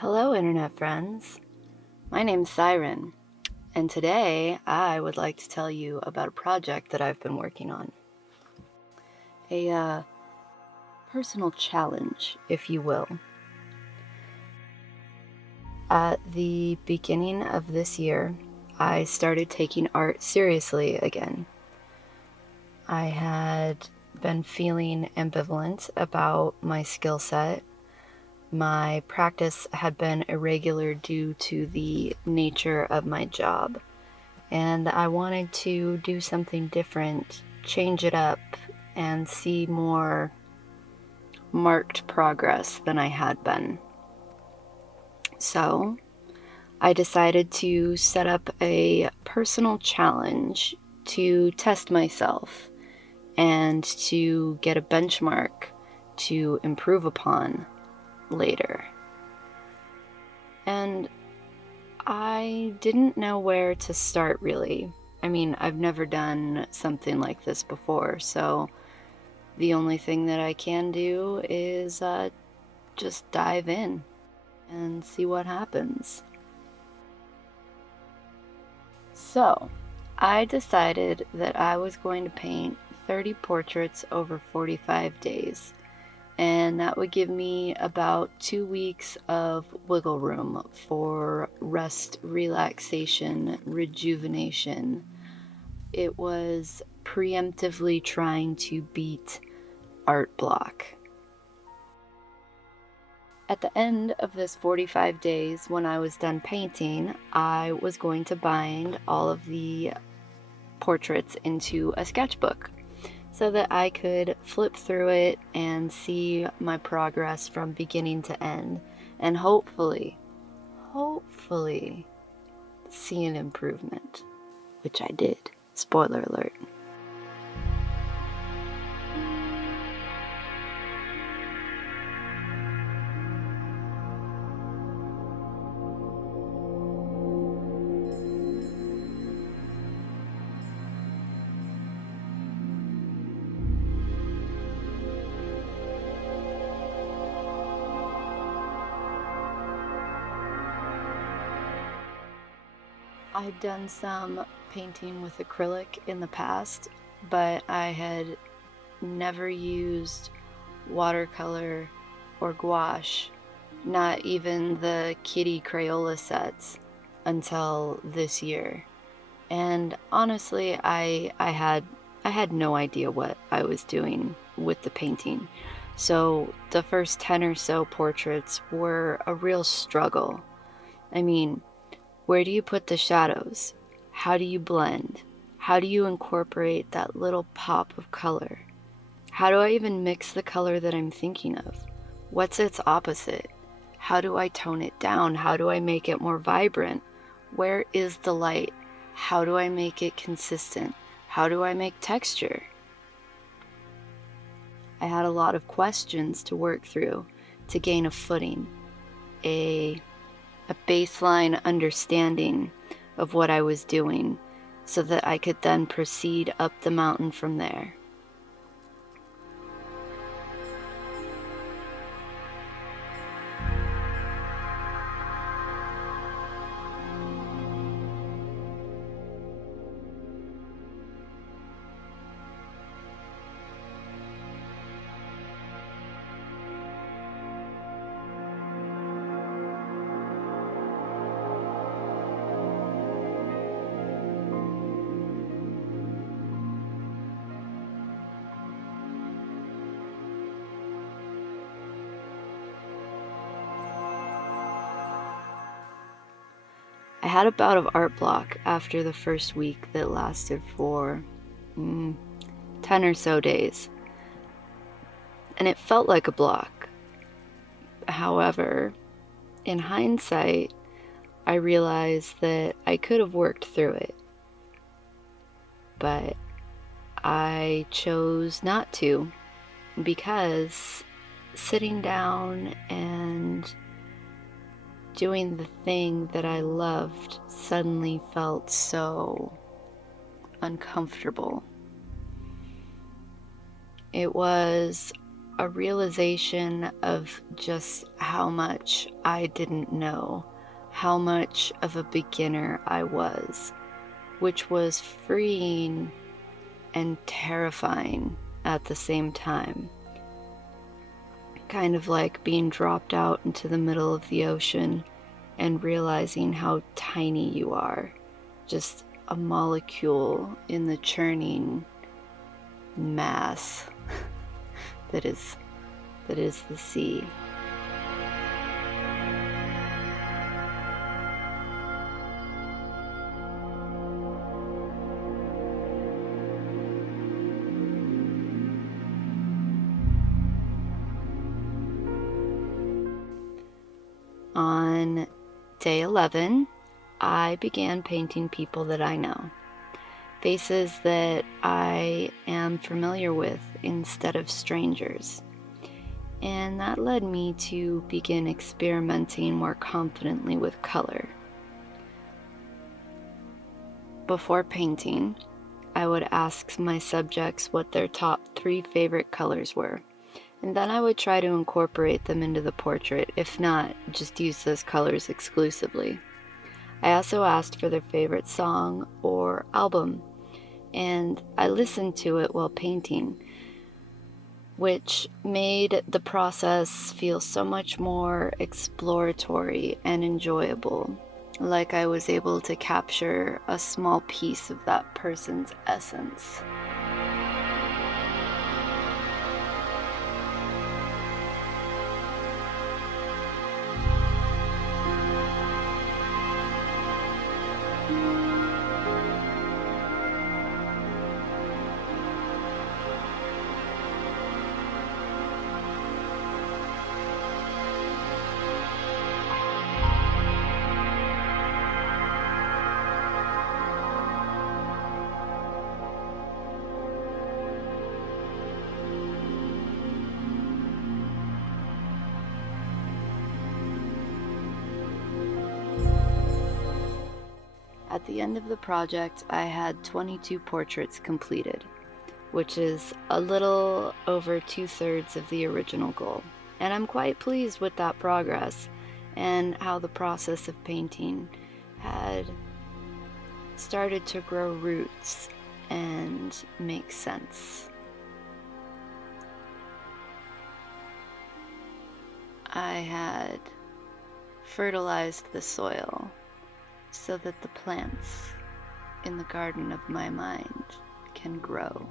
Hello, Internet friends. My name's Siren, and today I would like to tell you about a project that I've been working on. A personal challenge, if you will. At the beginning of this year, I started taking art seriously again. I had been feeling ambivalent about my skill set. My practice had been irregular due to the nature of my job, and I wanted to do something different, change it up, and see more marked progress than I had been. So I decided to set up a personal challenge to test myself and to get a benchmark to improve upon later. And I didn't know where to start, really. I mean, I've never done something like this before, so the only thing that I can do is just dive in and see what happens. So, I decided that I was going to paint 30 portraits over 45 days. And that would give me about 2 weeks of wiggle room for rest, relaxation, rejuvenation. It was preemptively trying to beat art block. At the end of this 45 days, when I was done painting, I was going to bind all of the portraits into a sketchbook, so that I could flip through it and see my progress from beginning to end, and hopefully see an improvement, which I did. Spoiler alert. I'd done some painting with acrylic in the past, but I had never used watercolor or gouache, not even the kitty Crayola sets, until this year. And honestly, I had no idea what I was doing with the painting. So the first 10 or so portraits were a real struggle. I mean, where do you put the shadows? How do you blend? How do you incorporate that little pop of color? How do I even mix the color that I'm thinking of? What's its opposite? How do I tone it down? How do I make it more vibrant? Where is the light? How do I make it consistent? How do I make texture? I had a lot of questions to work through to gain a footing, a baseline understanding of what I was doing, so that I could then proceed up the mountain from there. I had a bout of art block after the first week that lasted for 10 or so days, and it felt like a block. However, in hindsight, I realized that I could have worked through it, but I chose not to, because sitting down and doing the thing that I loved suddenly felt so uncomfortable. It was a realization of just how much I didn't know, how much of a beginner I was, which was freeing and terrifying at the same time. Kind of like being dropped out into the middle of the ocean and realizing how tiny you are, just a molecule in the churning mass that is the sea. On day 11, I began painting people that I know, faces that I am familiar with instead of strangers. And that led me to begin experimenting more confidently with color. Before painting, I would ask my subjects what their top 3 favorite colors were, and then I would try to incorporate them into the portrait, if not, just use those colors exclusively. I also asked for their favorite song or album, and I listened to it while painting, which made the process feel so much more exploratory and enjoyable, like I was able to capture a small piece of that person's essence. At the end of the project, I had 22 portraits completed, which is a little over 2/3 of the original goal. And I'm quite pleased with that progress and how the process of painting had started to grow roots and make sense. I had fertilized the soil so that the plants in the garden of my mind can grow.